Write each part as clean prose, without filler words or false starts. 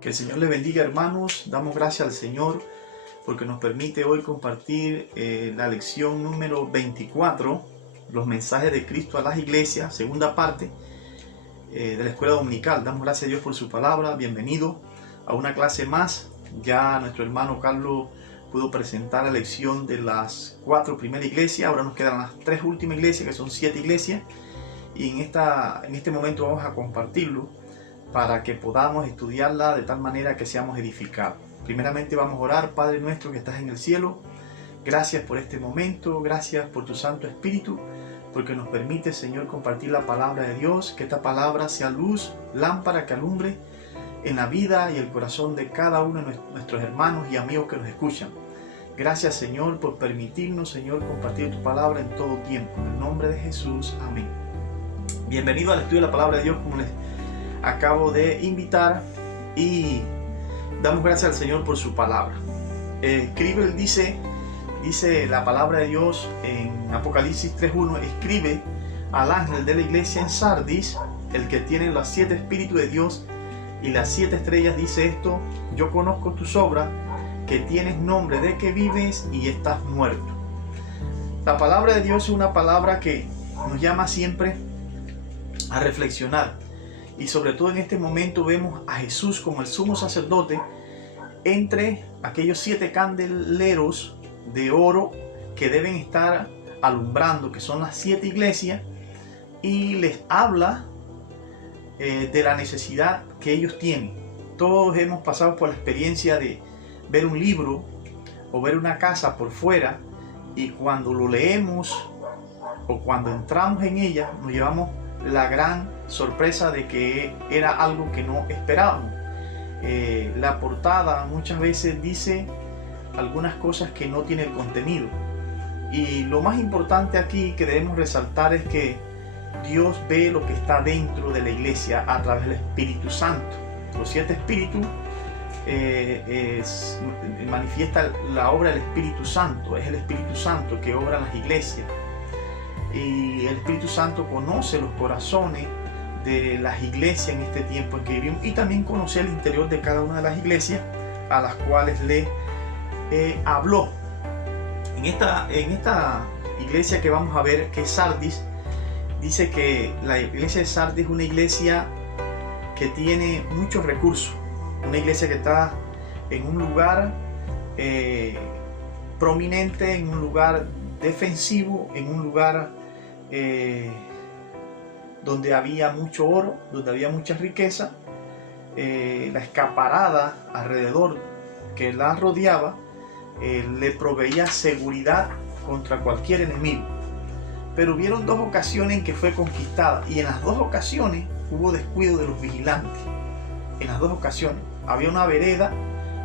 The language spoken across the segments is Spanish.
Que el Señor le bendiga, hermanos. Damos gracias al Señor porque nos permite hoy compartir la lección número 24, los mensajes de Cristo a las iglesias, segunda parte de la escuela dominical. Damos gracias a Dios por su palabra. Bienvenido a una clase más. Ya nuestro hermano Carlos pudo presentar la lección de las 4 primeras iglesias. Ahora nos quedan las 3 últimas iglesias, que son 7 iglesias. Y en este momento vamos a compartirlo para que podamos estudiarla de tal manera que seamos edificados. Primeramente vamos a orar. Padre nuestro que estás en el cielo, gracias por este momento, gracias por tu Santo Espíritu, porque nos permite, Señor, compartir la palabra de Dios, que esta palabra sea luz, lámpara que alumbre en la vida y el corazón de cada uno de nuestros hermanos y amigos que nos escuchan. Gracias, Señor, por permitirnos, Señor, compartir tu palabra en todo tiempo. En el nombre de Jesús, amén. Bienvenido al estudio de la palabra de Dios, como les acabo de invitar, y damos gracias al Señor por su palabra. Escribe, dice la palabra de Dios en Apocalipsis 3:1, escribe al ángel de la iglesia en Sardis, el que tiene los 7 espíritus de Dios y las 7 estrellas, dice esto: yo conozco tus obras, que tienes nombre de que vives y estás muerto. La palabra de Dios es una palabra que nos llama siempre a reflexionar. Y sobre todo en este momento vemos a Jesús como el sumo sacerdote entre aquellos 7 candeleros de oro que deben estar alumbrando, que son las 7 iglesias, y les habla de la necesidad que ellos tienen. Todos hemos pasado por la experiencia de ver un libro o ver una casa por fuera, y cuando lo leemos o cuando entramos en ella nos llevamos la gran sorpresa de que era algo que no esperábamos. La portada muchas veces dice algunas cosas que no tiene el contenido, y lo más importante aquí que debemos resaltar es que Dios ve lo que está dentro de la iglesia a través del Espíritu Santo. Los 7 espíritus manifiesta la obra del Espíritu Santo. Es el Espíritu Santo que obra en las iglesias, y el Espíritu Santo conoce los corazones de las iglesias en este tiempo en que vivimos, y también conoce el interior de cada una de las iglesias a las cuales le habló. En esta iglesia que vamos a ver, que es Sardis, dice que la iglesia de Sardis es una iglesia que tiene muchos recursos, una iglesia que está en un lugar prominente, en un lugar defensivo, en un lugar donde había mucho oro, donde había mucha riqueza. La escaparada alrededor que la rodeaba le proveía seguridad contra cualquier enemigo. Pero hubieron 2 ocasiones en que fue conquistada, y en las 2 ocasiones hubo descuido de los vigilantes. En las 2 ocasiones había una vereda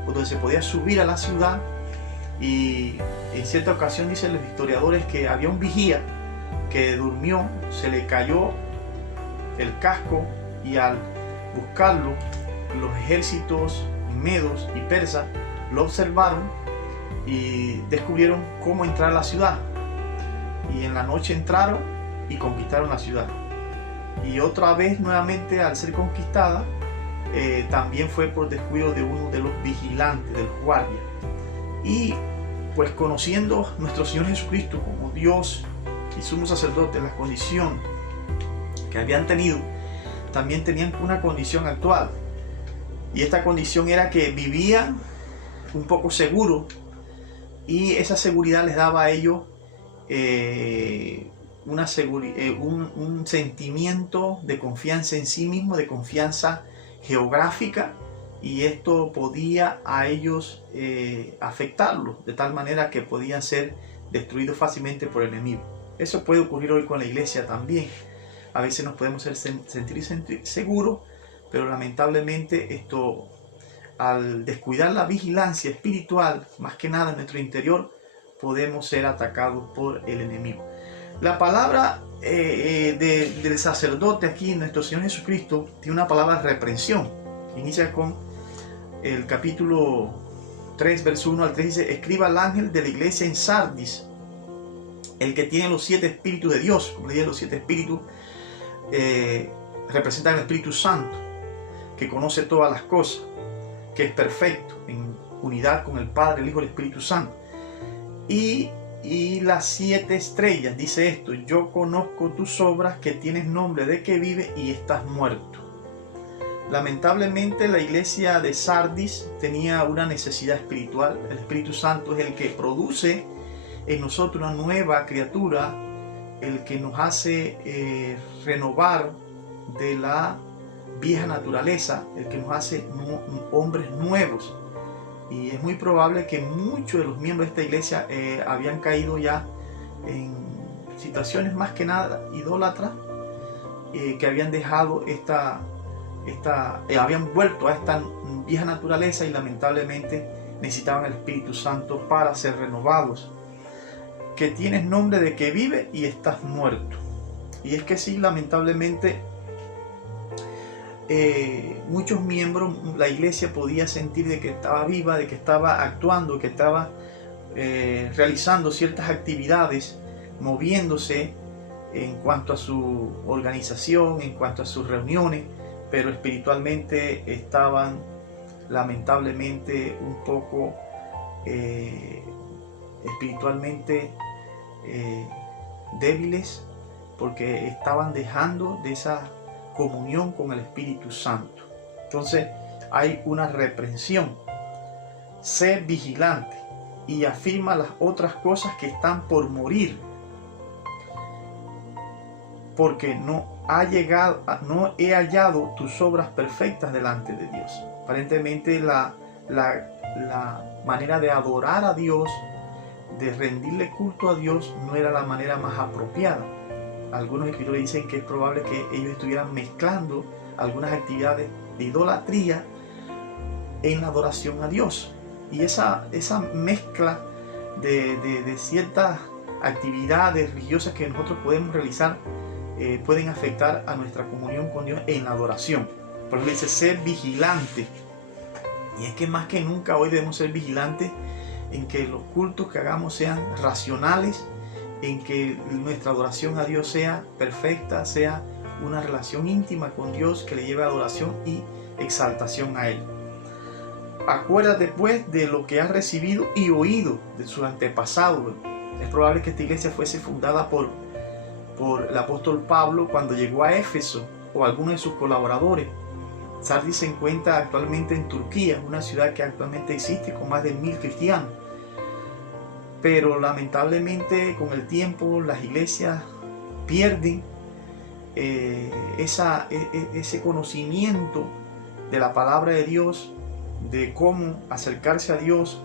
donde se podía subir a la ciudad, y en cierta ocasión dicen los historiadores que había un vigía que durmió, se le cayó el casco, y al buscarlo los ejércitos medos y persas lo observaron y descubrieron cómo entrar a la ciudad, y en la noche entraron y conquistaron la ciudad. Y otra vez nuevamente, al ser conquistada, también fue por descuido de uno de los vigilantes, del guardia. Y pues conociendo nuestro Señor Jesucristo como Dios y sumo sacerdote, la condición que habían tenido, también tenían una condición actual, y esta condición era que vivían un poco seguros, y esa seguridad les daba a ellos un sentimiento de confianza en sí mismo, de confianza geográfica, y esto podía a ellos afectarlos de tal manera que podían ser destruidos fácilmente por el enemigo. Eso puede ocurrir hoy con la iglesia también. A veces nos podemos sentir seguros, pero lamentablemente esto, al descuidar la vigilancia espiritual, más que nada en nuestro interior, podemos ser atacados por el enemigo. La palabra del sacerdote aquí, nuestro Señor Jesucristo, tiene una palabra de reprensión. Inicia con el capítulo 3, verso 1 al 3, dice: escriba al ángel de la iglesia en Sardis, el que tiene los 7 espíritus de Dios. Como le dije, los 7 espíritus representan el Espíritu Santo, que conoce todas las cosas. que es perfecto, en unidad con el Padre, el Hijo y el Espíritu Santo. Y las 7 estrellas dice esto: yo conozco tus obras, que tienes nombre de que vive y estás muerto. Lamentablemente la iglesia de Sardis tenía una necesidad espiritual. El Espíritu Santo es el que produce en nosotros una nueva criatura, el que nos hace renovar de la vieja naturaleza, el que nos hace hombres nuevos. Y es muy probable que muchos de los miembros de esta iglesia habían caído ya en situaciones más que nada idólatras, que habían dejado habían vuelto a esta vieja naturaleza y lamentablemente necesitaban el Espíritu Santo para ser renovados. Que tienes nombre de que vive y estás muerto. Y es que sí, lamentablemente muchos miembros, la iglesia podía sentir de que estaba viva, de que estaba actuando, que estaba realizando ciertas actividades, moviéndose en cuanto a su organización, en cuanto a sus reuniones, pero espiritualmente estaban lamentablemente un poco espiritualmente débiles, porque estaban dejando de esa comunión con el Espíritu Santo. Entonces hay una reprensión. Sé vigilante y afirma las otras cosas que están por morir, porque no he hallado tus obras perfectas delante de Dios. Aparentemente la manera de adorar a Dios, de rendirle culto a Dios, no era la manera más apropiada. Algunos escritores dicen que es probable que ellos estuvieran mezclando algunas actividades de idolatría en la adoración a Dios. Y esa mezcla de ciertas actividades religiosas que nosotros podemos realizar pueden afectar a nuestra comunión con Dios en la adoración. Por eso dice ser vigilante. Y es que más que nunca hoy debemos ser vigilantes en que los cultos que hagamos sean racionales, en que nuestra adoración a Dios sea perfecta, sea una relación íntima con Dios que le lleve a adoración y exaltación a Él. Acuérdate pues de lo que has recibido y oído de sus antepasados. Es probable que esta iglesia fuese fundada por el apóstol Pablo cuando llegó a Éfeso, o alguno de sus colaboradores. Sardis se encuentra actualmente en Turquía, una ciudad que actualmente existe con más de 1000 cristianos. Pero lamentablemente con el tiempo las iglesias pierden ese conocimiento de la palabra de Dios, de cómo acercarse a Dios,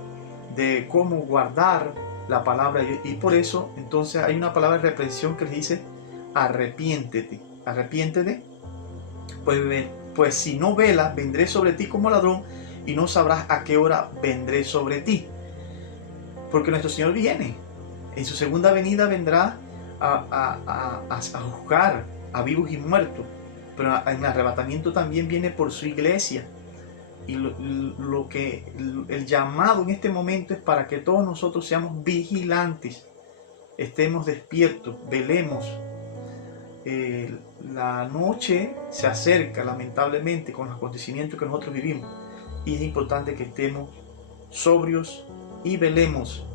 de cómo guardar la palabra de Dios. Y por eso entonces hay una palabra de reprensión que les dice: arrepiéntete, arrepiéntete, pues si no velas, vendré sobre ti como ladrón y no sabrás a qué hora vendré sobre ti. Porque nuestro Señor viene, en su segunda venida vendrá a juzgar a vivos y muertos, pero en el arrebatamiento también viene por su iglesia. Y el llamado en este momento es para que todos nosotros seamos vigilantes, estemos despiertos, velemos. La noche se acerca lamentablemente con los acontecimientos que nosotros vivimos, y es importante que estemos sobrios y velemos.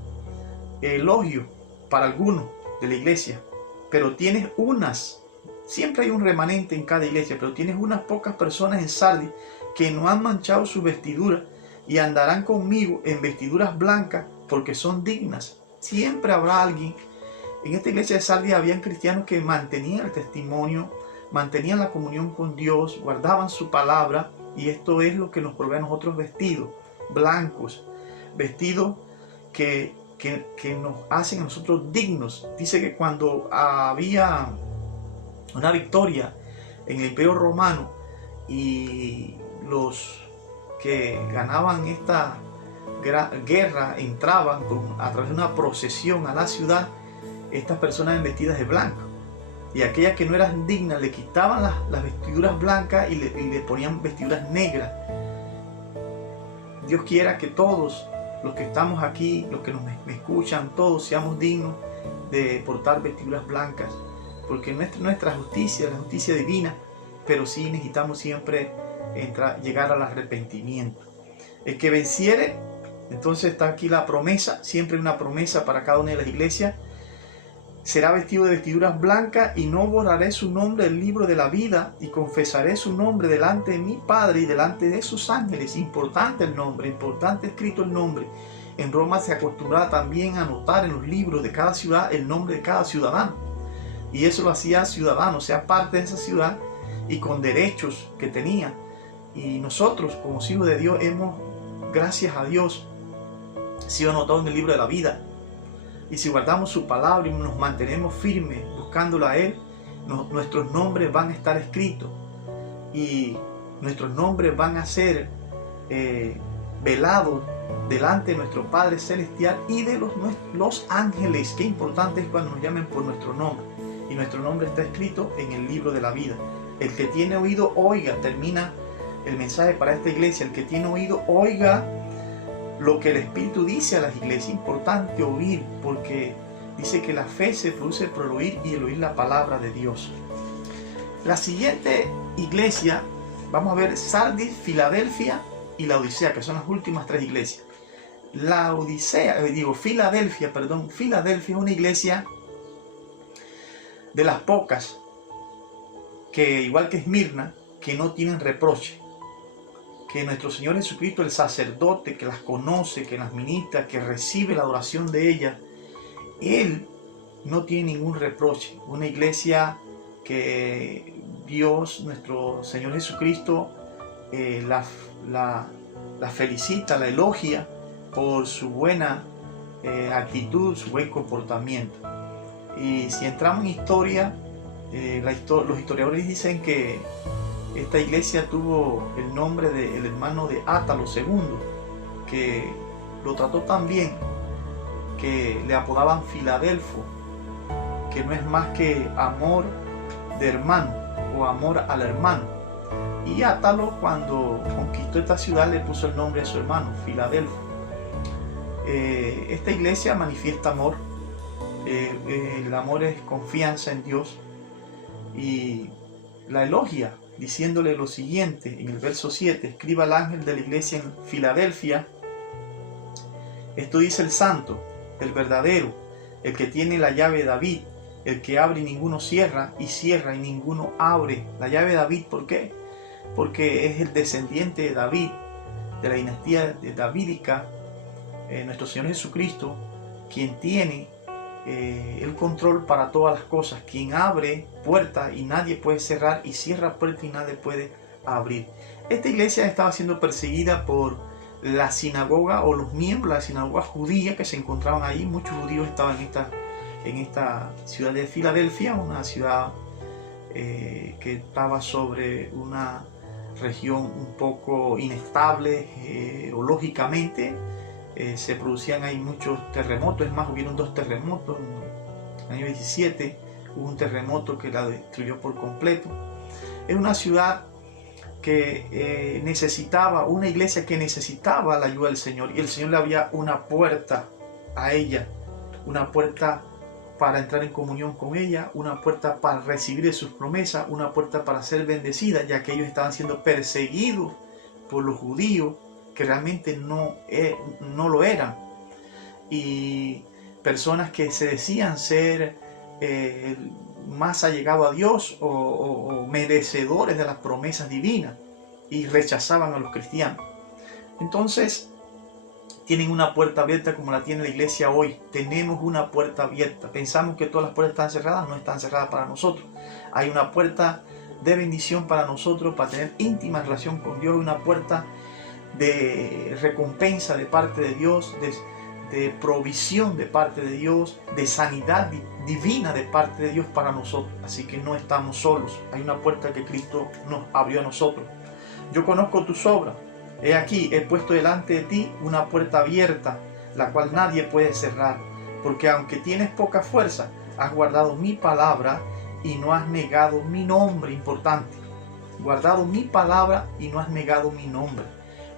Elogio para algunos de la iglesia, pero tienes siempre hay un remanente en cada iglesia, pero tienes unas pocas personas en Sardis que no han manchado su vestidura y andarán conmigo en vestiduras blancas porque son dignas. Siempre habrá alguien. En esta iglesia de Sardis habían cristianos que mantenían el testimonio, mantenían la comunión con Dios, guardaban su palabra, y esto es lo que nos provee a nosotros vestidos blancos, vestidos que nos hacen a nosotros dignos. Dice que cuando había una victoria en el Imperio Romano y los que ganaban esta guerra entraban a través de una procesión a la ciudad, estas personas vestidas de blanco, y aquellas que no eran dignas le quitaban las vestiduras blancas y le ponían vestiduras negras. Dios quiera que todos los que estamos aquí, los que me escuchan, todos seamos dignos de portar vestiduras blancas, porque nuestra justicia es la justicia divina, pero sí necesitamos siempre llegar al arrepentimiento. El que venciere, entonces está aquí la promesa, siempre una promesa para cada una de las iglesias. Será vestido de vestiduras blancas y no borraré su nombre del libro de la vida y confesaré su nombre delante de mi Padre y delante de sus ángeles. Importante el nombre, importante escrito el nombre. En Roma se acostumbraba también a anotar en los libros de cada ciudad el nombre de cada ciudadano. Y eso lo hacía ciudadano, o sea, parte de esa ciudad y con derechos que tenía. Y nosotros, como hijos de Dios, hemos, gracias a Dios, sido anotados en el libro de la vida. Y si guardamos su palabra y nos mantenemos firmes buscándolo a Él, nuestros nombres van a estar escritos y nuestros nombres van a ser velados delante de nuestro Padre Celestial y de los ángeles. Qué importante es cuando nos llamen por nuestro nombre. Y nuestro nombre está escrito en el libro de la vida. El que tiene oído, oiga. Termina el mensaje para esta iglesia. El que tiene oído, oiga lo que el Espíritu dice a las iglesias. Importante oír, porque dice que la fe se produce por el oír y el oír la palabra de Dios. La siguiente iglesia, vamos a ver Sardis, Filadelfia y Laodicea, que son las últimas tres iglesias. Filadelfia es una iglesia de las pocas que, igual que Esmirna, que no tienen reproche. Que nuestro Señor Jesucristo, el sacerdote que las conoce, que las ministra, que recibe la adoración de ellas, Él no tiene ningún reproche. Una iglesia que Dios, nuestro Señor Jesucristo, la felicita, la elogia por su buena actitud, su buen comportamiento. Y si entramos en historia, los historiadores dicen que esta iglesia tuvo el nombre del hermano de Átalo II, que lo trató tan bien que le apodaban Filadelfo, que no es más que amor de hermano o amor al hermano. Y Átalo, cuando conquistó esta ciudad, le puso el nombre a su hermano, Filadelfo. Esta iglesia manifiesta amor. El amor es confianza en Dios y la elogia diciéndole lo siguiente en el verso 7: escriba al ángel de la iglesia en Filadelfia, esto dice el santo, el verdadero, el que tiene la llave de David, el que abre y ninguno cierra, y cierra y ninguno abre. La llave de David, ¿por qué? Porque es el descendiente de David, de la dinastía davídica, nuestro Señor Jesucristo, quien tiene el control para todas las cosas, quien abre puertas y nadie puede cerrar, y cierra puertas y nadie puede abrir. Esta iglesia estaba siendo perseguida por la sinagoga o los miembros de la sinagoga judía que se encontraban ahí. Muchos judíos estaban en esta ciudad de Filadelfia, una ciudad que estaba sobre una región un poco inestable geológicamente. Se producían ahí muchos terremotos. Es más, hubieron 2 terremotos. En el año 17 hubo un terremoto que la destruyó por completo. Es una ciudad que necesitaba, una iglesia que necesitaba la ayuda del Señor, y el Señor le abría una puerta a ella, una puerta para entrar en comunión con ella, una puerta para recibir sus promesas, una puerta para ser bendecida, ya que ellos estaban siendo perseguidos por los judíos que realmente no lo eran, y personas que se decían ser más allegados a Dios o merecedores de las promesas divinas, y rechazaban a los cristianos. Entonces tienen una puerta abierta como la tiene la iglesia hoy. Tenemos una puerta abierta. Pensamos que todas las puertas están cerradas. No están cerradas para nosotros. Hay una puerta de bendición para nosotros, para tener íntima relación con Dios. Una puerta de recompensa de parte de Dios, de provisión de parte de Dios, de sanidad divina de parte de Dios para nosotros. Así que no estamos solos. Hay una puerta que Cristo nos abrió a nosotros. Yo conozco tus obras. He aquí, he puesto delante de ti una puerta abierta, la cual nadie puede cerrar. Porque aunque tienes poca fuerza, has guardado mi palabra y no has negado mi nombre. Importante. Guardado mi palabra y no has negado mi nombre.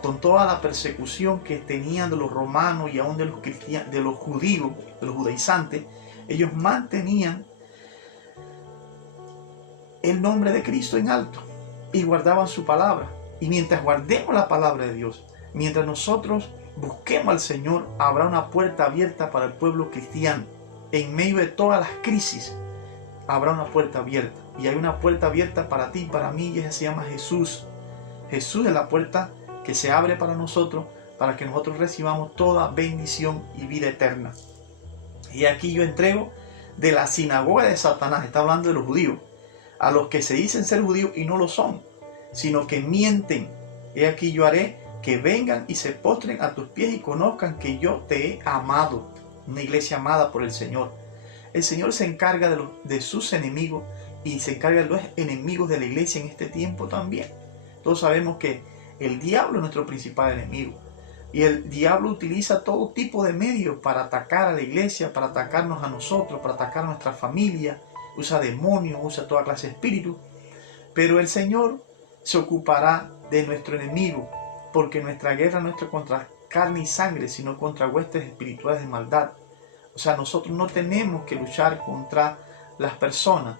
Con toda la persecución que tenían de los romanos y aún de los cristianos, de los judíos, de los judaizantes, ellos mantenían el nombre de Cristo en alto y guardaban su palabra. Y mientras guardemos la palabra de Dios, Mientras nosotros busquemos al Señor, habrá una puerta abierta para el pueblo cristiano. En medio de todas las crisis, habrá una puerta abierta. Y hay una puerta abierta para ti y para mí, y esa se llama Jesús. Jesús es la puerta que se abre para nosotros, para que nosotros recibamos toda bendición y vida eterna. Y aquí yo entrego de la sinagoga de Satanás, está hablando de los judíos, a los que se dicen ser judíos y no lo son, sino que mienten. He aquí yo haré que vengan y se postren a tus pies y conozcan que yo te he amado. Una iglesia amada por el Señor. El Señor se encarga de sus enemigos y se encarga de los enemigos de la iglesia en este tiempo también. Todos sabemos que el diablo es nuestro principal enemigo. Y el diablo utiliza todo tipo de medios para atacar a la iglesia, para atacarnos a nosotros, para atacar a nuestra familia. Usa demonios, usa toda clase de espíritus. Pero el Señor se ocupará de nuestro enemigo, porque nuestra guerra no es contra carne y sangre, sino contra huestes espirituales de maldad. O sea, nosotros no tenemos que luchar contra las personas.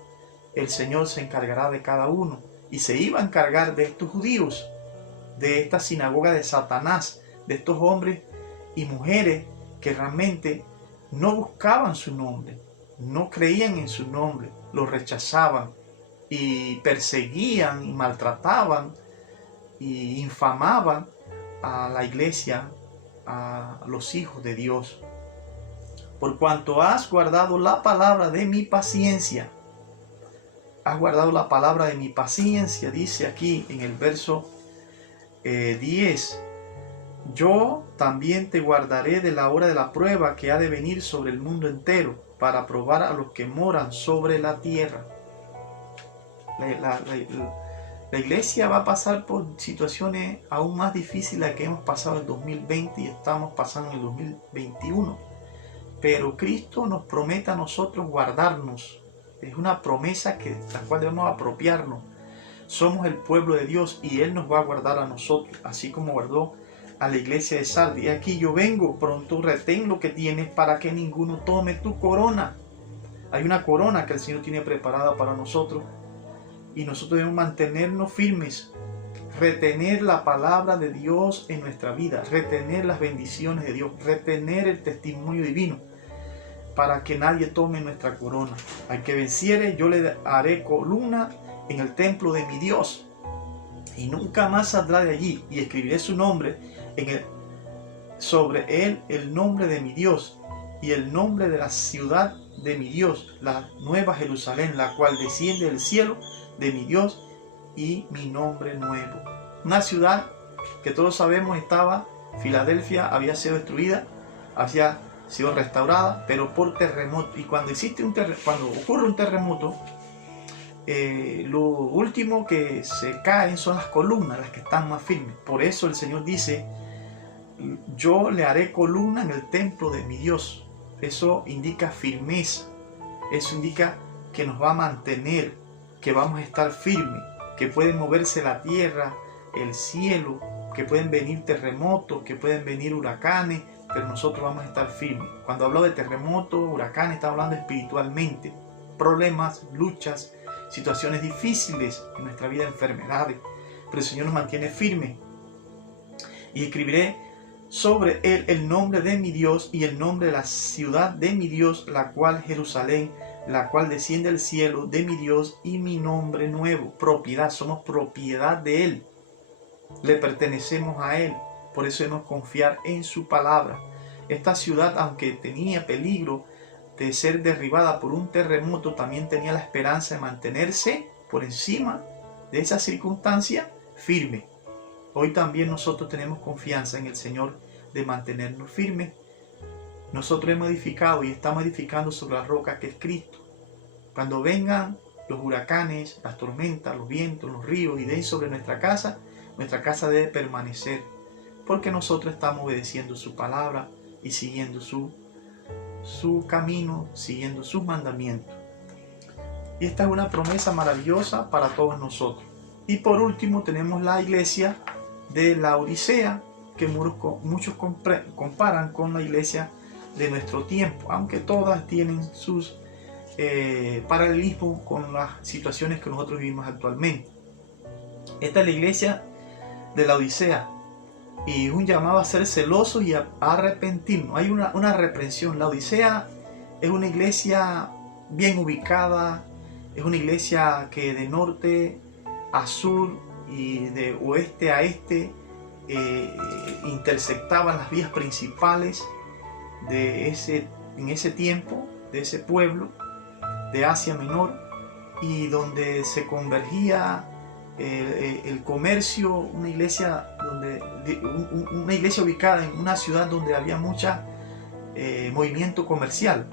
El Señor se encargará de cada uno. Y se iba a encargar de estos judíos, de esta sinagoga de Satanás, de estos hombres y mujeres que realmente no buscaban su nombre, no creían en su nombre, lo rechazaban y perseguían y maltrataban y infamaban a la iglesia, a los hijos de Dios. Por cuanto has guardado la palabra de mi paciencia, has guardado la palabra de mi paciencia, dice aquí en el verso 10, yo también te guardaré de la hora de la prueba que ha de venir sobre el mundo entero, para probar a los que moran sobre la tierra. La iglesia va a pasar por situaciones aún más difíciles que hemos pasado en el 2020 y estamos pasando en el 2021. Pero Cristo nos promete a nosotros guardarnos. Es una promesa la cual debemos apropiarnos. Somos el pueblo de Dios y Él nos va a guardar a nosotros, así como guardó a la iglesia de Sardis. Y aquí yo vengo, pronto retén lo que tienes para que ninguno tome tu corona. Hay una corona que el Señor tiene preparada para nosotros y nosotros debemos mantenernos firmes, retener la palabra de Dios en nuestra vida, retener las bendiciones de Dios, retener el testimonio divino, para que nadie tome nuestra corona. Al que venciere, yo le haré columna en el templo de mi Dios, y nunca más saldrá de allí, y escribiré su nombre sobre él, el nombre de mi Dios, y el nombre de la ciudad de mi Dios, la nueva Jerusalén, la cual desciende del cielo de mi Dios, y mi nombre nuevo. Una ciudad que todos sabemos Filadelfia había sido destruida, había sido restaurada, pero por terremoto. Y cuando ocurre un terremoto, lo último que se caen son las columnas, las que están más firmes. Por eso el Señor dice, yo le haré columna en el templo de mi Dios. Eso indica firmeza, eso indica que nos va a mantener, que vamos a estar firmes, que puede moverse la tierra, el cielo, que pueden venir terremotos, que pueden venir huracanes, pero nosotros vamos a estar firmes. Cuando hablo de terremotos, huracanes, está hablando espiritualmente, problemas, luchas, situaciones difíciles en nuestra vida, enfermedades, pero el Señor nos mantiene firmes. Y escribiré sobre él el nombre de mi Dios y el nombre de la ciudad de mi Dios, la cual Jerusalén, la cual desciende del cielo de mi Dios, y mi nombre nuevo. Propiedad, somos propiedad de Él, le pertenecemos a Él, por eso debemos confiar en su palabra. Esta ciudad, aunque tenía peligro de ser derribada por un terremoto, también tenía la esperanza de mantenerse por encima de esa circunstancia firme. Hoy también nosotros tenemos confianza en el Señor de mantenernos firmes. Nosotros hemos edificado y estamos edificando sobre la roca que es Cristo. Cuando vengan los huracanes, las tormentas, los vientos, los ríos y den sobre nuestra casa debe permanecer, porque nosotros estamos obedeciendo su palabra y siguiendo su camino, siguiendo sus mandamientos. Y esta es una promesa maravillosa para todos nosotros. Y por último tenemos la iglesia de Laodicea, que muchos comparan con la iglesia de nuestro tiempo, aunque todas tienen sus paralelismos con las situaciones que nosotros vivimos actualmente. Esta es la iglesia de Laodicea. y un llamado a ser celosos y a arrepentirnos. Hay una reprensión. La Odisea es una iglesia bien ubicada, es una iglesia que de norte a sur y de oeste a este intersectaban las vías principales en ese tiempo, de ese pueblo de Asia Menor, y donde se convergía el comercio, una iglesia ubicada en una ciudad donde había mucho movimiento comercial.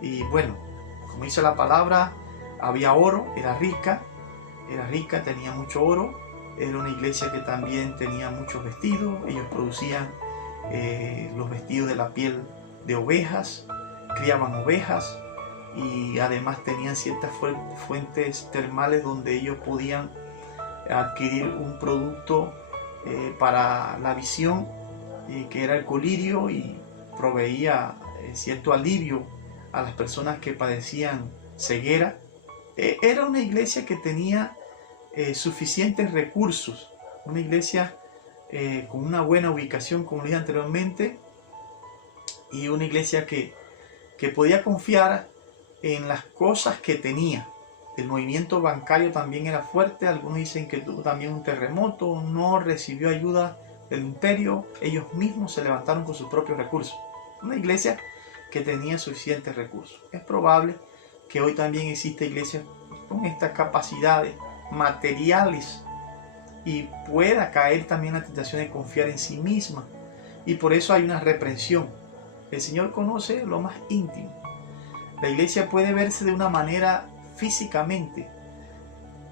Y bueno, como dice la palabra, había oro, era rica, tenía mucho oro. Era una iglesia que también tenía muchos vestidos. Ellos producían los vestidos de la piel de ovejas, criaban ovejas, y además tenían ciertas fuentes termales donde ellos podían adquirir un producto para la visión, que era el colirio, y proveía cierto alivio a las personas que padecían ceguera. Era una iglesia que tenía suficientes recursos, una iglesia con una buena ubicación, como dije anteriormente, y una iglesia que podía confiar en las cosas que tenía. El movimiento bancario también era fuerte. Algunos dicen que tuvo también un terremoto, no recibió ayuda del imperio, ellos mismos se levantaron con sus propios recursos. Una iglesia que tenía suficientes recursos. Es probable que hoy también exista iglesias con estas capacidades materiales y pueda caer también la tentación de confiar en sí misma, y por eso hay una reprensión. El Señor conoce lo más íntimo. La iglesia puede verse de una manera físicamente,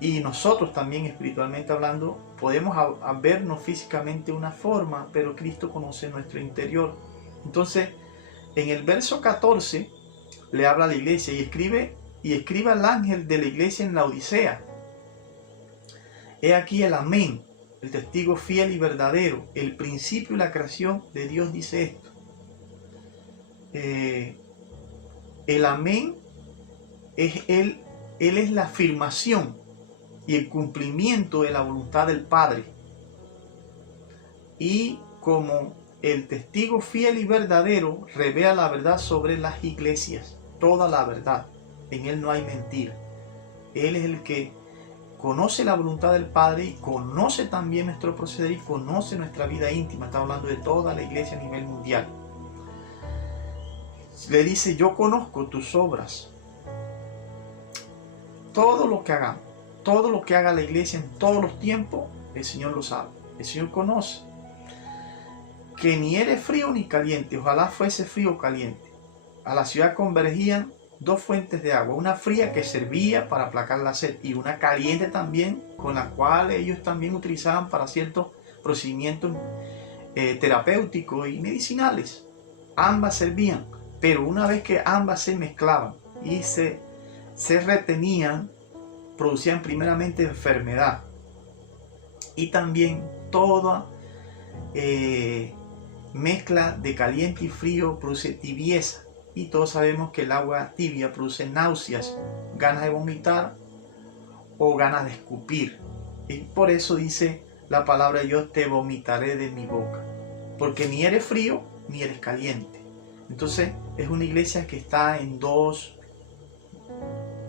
y nosotros también espiritualmente hablando podemos vernos físicamente de una forma, pero Cristo conoce nuestro interior. Entonces, en el verso 14 le habla a la iglesia y escribe al ángel de la iglesia en la Odisea: he aquí el amén, el testigo fiel y verdadero, el principio y la creación de Dios dice esto. El amén es él es la afirmación y el cumplimiento de la voluntad del Padre. Y como el testigo fiel y verdadero, revela la verdad sobre las iglesias, toda la verdad. En él no hay mentira. Él es el que conoce la voluntad del Padre y conoce también nuestro proceder y conoce nuestra vida íntima. Está hablando de toda la iglesia a nivel mundial. Le dice: yo conozco tus obras. Todo lo que hagamos, todo lo que haga la iglesia en todos los tiempos, el Señor lo sabe. El Señor conoce que ni eres frío ni caliente. Ojalá fuese frío o caliente. A la ciudad convergían dos fuentes de agua, una fría que servía para aplacar la sed y una caliente también, con la cual ellos también utilizaban para ciertos procedimientos terapéuticos y medicinales. Ambas servían, pero una vez que ambas se mezclaban y se retenían, producían primeramente enfermedad, y también toda mezcla de caliente y frío produce tibieza. Y todos sabemos que el agua tibia produce náuseas, ganas de vomitar o ganas de escupir. Y por eso dice la palabra: yo te vomitaré de mi boca. Porque ni eres frío ni eres caliente. Entonces es una iglesia que está en dos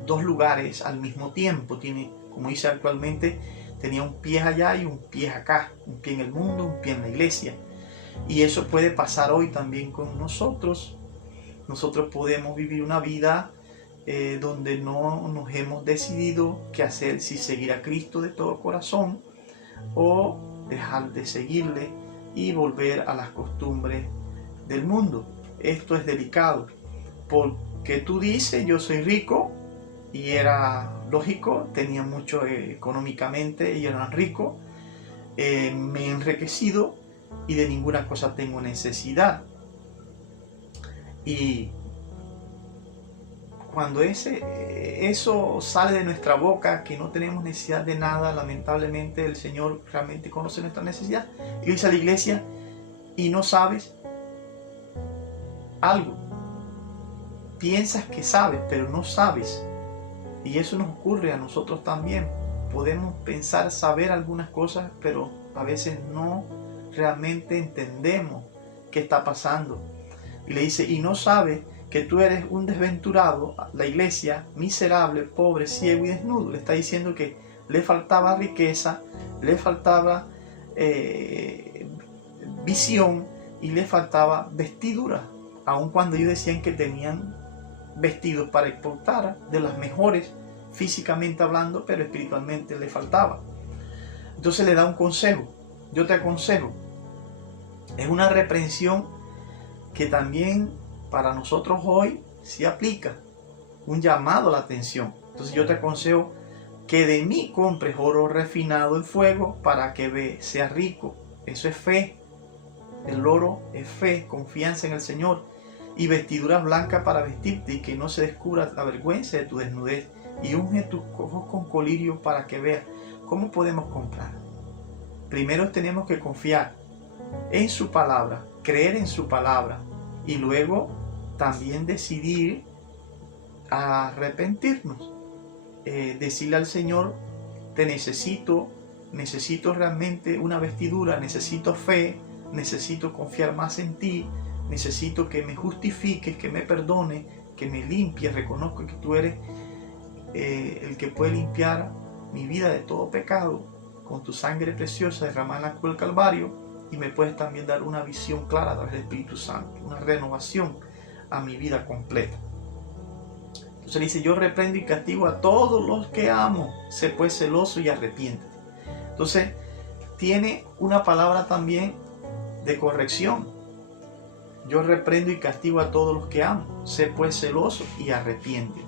lugares al mismo tiempo. Tiene, como dice actualmente, tenía un pie allá y un pie acá. Un pie en el mundo, un pie en la iglesia. Y eso puede pasar hoy también con nosotros. Nosotros podemos vivir una vida donde no nos hemos decidido qué hacer, si seguir a Cristo de todo corazón o dejar de seguirle y volver a las costumbres del mundo. Esto es delicado, porque tú dices: yo soy rico, y era lógico, tenía mucho económicamente, y eran ricos, me he enriquecido y de ninguna cosa tengo necesidad. Y cuando eso sale de nuestra boca, que no tenemos necesidad de nada, lamentablemente el Señor realmente conoce nuestra necesidad. Y dice a la iglesia: y no sabes algo. Piensas que sabes, pero no sabes. Y eso nos ocurre a nosotros también. Podemos pensar saber algunas cosas, pero a veces no realmente entendemos qué está pasando. Y le dice, ¿y no sabes que tú eres un desventurado, la iglesia, miserable, pobre, ciego y desnudo? Le está diciendo que le faltaba riqueza, le faltaba visión y le faltaba vestidura, aun cuando ellos decían que tenían vestidos para exportar de las mejores, físicamente hablando, pero espiritualmente le faltaba. Entonces le da un consejo. Yo te aconsejo, es una reprensión que también para nosotros hoy se aplica, un llamado a la atención. Entonces yo te aconsejo que de mí compres oro refinado en fuego para que seas rico. Eso es fe. El oro es fe, confianza en el Señor, y vestiduras blancas para vestirte y que no se descubra la vergüenza de tu desnudez, y unge tus ojos con colirio para que veas. ¿Cómo podemos comprar? Primero tenemos que confiar en su palabra, creer en su palabra, y luego también decidir arrepentirnos, decirle al Señor, te necesito realmente una vestidura, necesito fe, necesito confiar más en ti, necesito que me justifiques, que me perdones, que me limpies. Reconozco que tú eres el que puede limpiar mi vida de todo pecado con tu sangre preciosa derramada en la cruz del Calvario, y me puedes también dar una visión clara a través del Espíritu Santo, una renovación a mi vida completa. Entonces dice, yo reprendo y castigo a todos los que amo, sé pues celoso y arrepiéntete. Entonces tiene una palabra también de corrección. Yo reprendo y castigo a todos los que amo, sé pues celoso y arrepiéntete.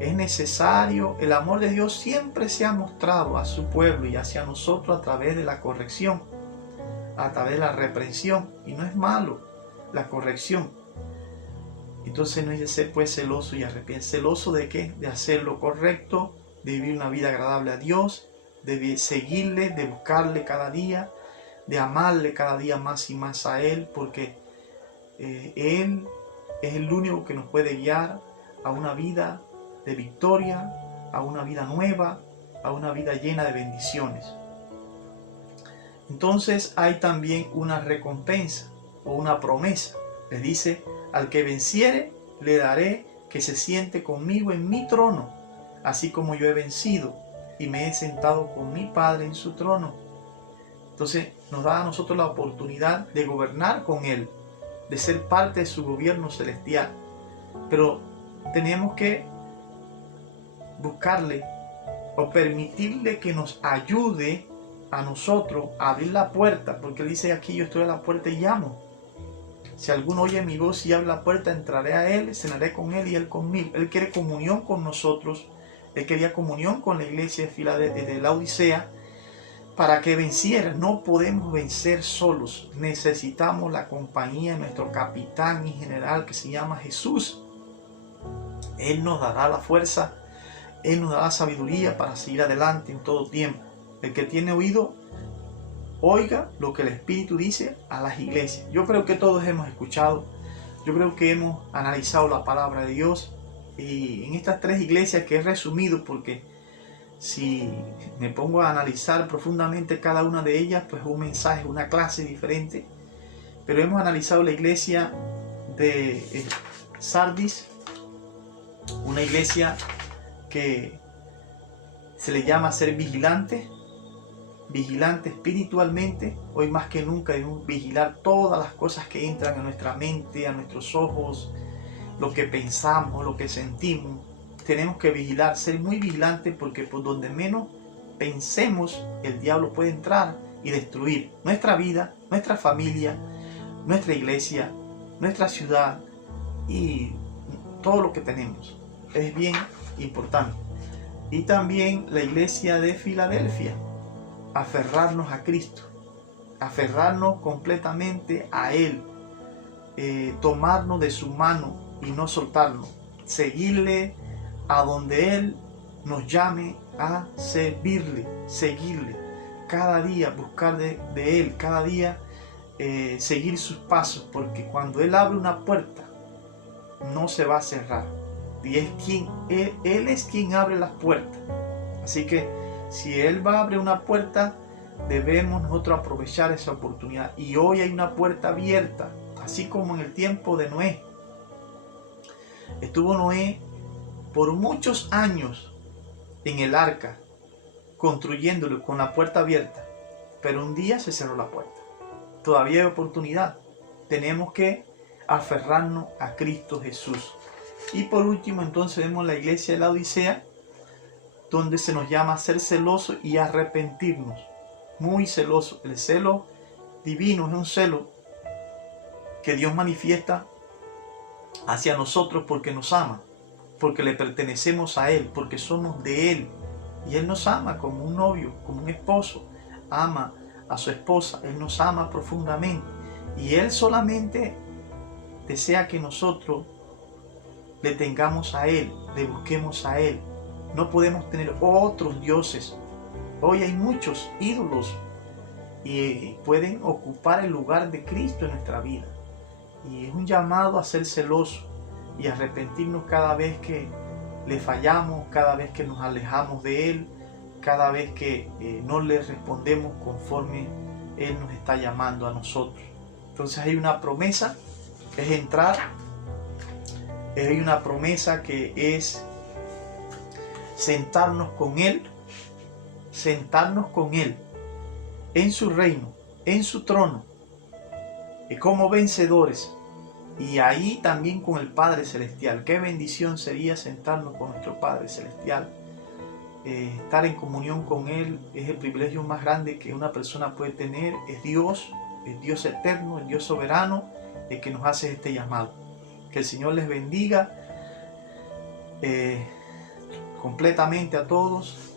Es necesario, el amor de Dios siempre se ha mostrado a su pueblo y hacia nosotros a través de la corrección, a través de la reprensión, y no es malo la corrección. Entonces no dice ser pues celoso y arrepiéntete. ¿Celoso de qué? De hacer lo correcto, de vivir una vida agradable a Dios, de seguirle, de buscarle cada día, de amarle cada día más y más a Él, porque Él es el único que nos puede guiar a una vida de victoria, a una vida nueva, a una vida llena de bendiciones. Entonces hay también una recompensa o una promesa. Le dice, al que venciere, le daré que se siente conmigo en mi trono, así como yo he vencido y me he sentado con mi Padre en su trono. Entonces nos da a nosotros la oportunidad de gobernar con Él, de ser parte de su gobierno celestial. Pero tenemos que buscarle o permitirle que nos ayude a nosotros a abrir la puerta, porque Él dice aquí, yo estoy a la puerta y llamo. Si alguno oye mi voz y abre la puerta, entraré a Él, cenaré con Él y Él conmigo. Él quiere comunión con nosotros. Él quería comunión con la iglesia de la Odisea para que venciera. No podemos vencer solos. Necesitamos la compañía de nuestro capitán y general que se llama Jesús. Él nos dará la fuerza, Él nos dará la sabiduría para seguir adelante en todo tiempo. El que tiene oído, oiga lo que el Espíritu dice a las iglesias. Yo creo que todos hemos escuchado, yo creo que hemos analizado la palabra de Dios, y en estas tres iglesias que he resumido, porque si me pongo a analizar profundamente cada una de ellas, pues un mensaje, una clase diferente. Pero hemos analizado la iglesia de Sardis, una iglesia que se le llama ser vigilante espiritualmente. Hoy más que nunca debemos vigilar todas las cosas que entran a nuestra mente, a nuestros ojos, lo que pensamos, lo que sentimos. Tenemos que vigilar, ser muy vigilantes, porque por donde menos pensemos, el diablo puede entrar y destruir nuestra vida, nuestra familia, nuestra iglesia, nuestra ciudad y todo lo que tenemos. Es bien importante. Y también la iglesia de Filadelfia. Aferrarnos a Cristo, aferrarnos completamente a Él, tomarnos de su mano y no soltarnos, seguirle a donde Él nos llame a servirle, seguirle, cada día buscar de Él, cada día seguir sus pasos, porque cuando Él abre una puerta, no se va a cerrar, y Él es quien abre las puertas. Así que si Él va a abrir una puerta, debemos nosotros aprovechar esa oportunidad. Y hoy hay una puerta abierta, así como en el tiempo de Noé. Estuvo Noé por muchos años en el arca, construyéndolo con la puerta abierta, pero un día se cerró la puerta. Todavía hay oportunidad. Tenemos que aferrarnos a Cristo Jesús. Y por último, entonces vemos la iglesia de la Odisea, donde se nos llama a ser celosos y arrepentirnos. Muy celosos. El celo divino es un celo que Dios manifiesta hacia nosotros porque nos ama, porque le pertenecemos a Él, porque somos de Él. Y Él nos ama como un novio, como un esposo ama a su esposa. Él nos ama profundamente. Y Él solamente desea que nosotros le tengamos a Él, le busquemos a Él. No podemos tener otros dioses. Hoy hay muchos ídolos y pueden ocupar el lugar de Cristo en nuestra vida. Y es un llamado a ser celoso y arrepentirnos cada vez que le fallamos, cada vez que nos alejamos de Él, cada vez que no le respondemos conforme Él nos está llamando a nosotros. Entonces hay una promesa, es entrar. Hay una promesa que es sentarnos con Él en su reino, en su trono, como vencedores, y ahí también con el Padre Celestial. Qué bendición sería sentarnos con nuestro Padre Celestial. Estar en comunión con Él es el privilegio más grande que una persona puede tener. Es Dios eterno, el Dios soberano, el que nos hace este llamado. Que el Señor les bendiga completamente a todos.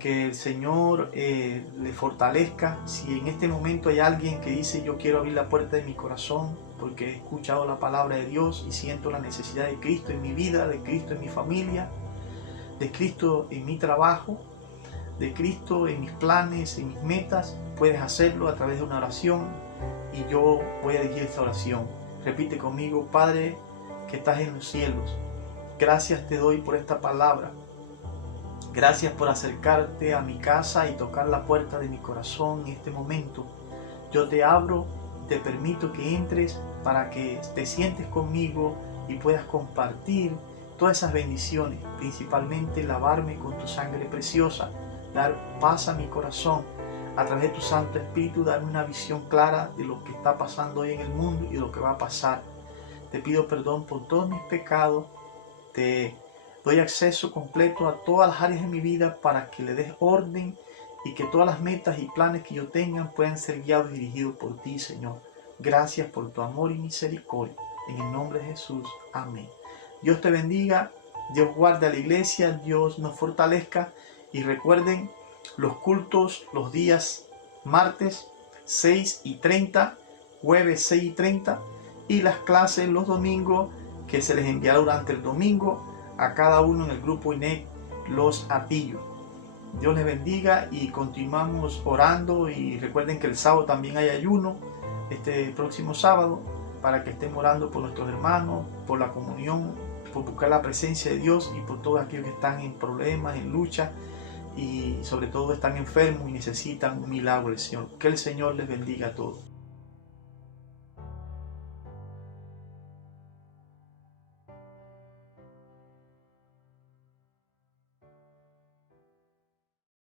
Que el Señor les fortalezca. Si en este momento hay alguien que dice: yo quiero abrir la puerta de mi corazón porque he escuchado la palabra de Dios y siento la necesidad de Cristo en mi vida, de Cristo en mi familia, de Cristo en mi trabajo, de Cristo en mis planes, en mis metas, puedes hacerlo a través de una oración y yo voy a dirigir esta oración. Repite conmigo: Padre que estás en los cielos, gracias te doy por esta palabra. Gracias por acercarte a mi casa y tocar la puerta de mi corazón en este momento. Yo te abro, te permito que entres para que te sientes conmigo y puedas compartir todas esas bendiciones, principalmente lavarme con tu sangre preciosa, dar paz a mi corazón, a través de tu Santo Espíritu, darme una visión clara de lo que está pasando hoy en el mundo y de lo que va a pasar. Te pido perdón por todos mis pecados, te doy acceso completo a todas las áreas de mi vida para que le des orden y que todas las metas y planes que yo tenga puedan ser guiados y dirigidos por ti, Señor. Gracias por tu amor y misericordia. En el nombre de Jesús. Amén. Dios te bendiga, Dios guarde a la iglesia, Dios nos fortalezca. Y recuerden los cultos los días martes 6:30, jueves 6:30 y las clases los domingos que se les enviará durante el domingo a cada uno en el grupo INEC Los Atillos. Dios les bendiga y continuamos orando. Y recuerden que el sábado también hay ayuno, este próximo sábado, para que estén orando por nuestros hermanos, por la comunión, por buscar la presencia de Dios y por todos aquellos que están en problemas, en lucha y sobre todo están enfermos y necesitan un milagro del Señor. Que el Señor les bendiga a todos.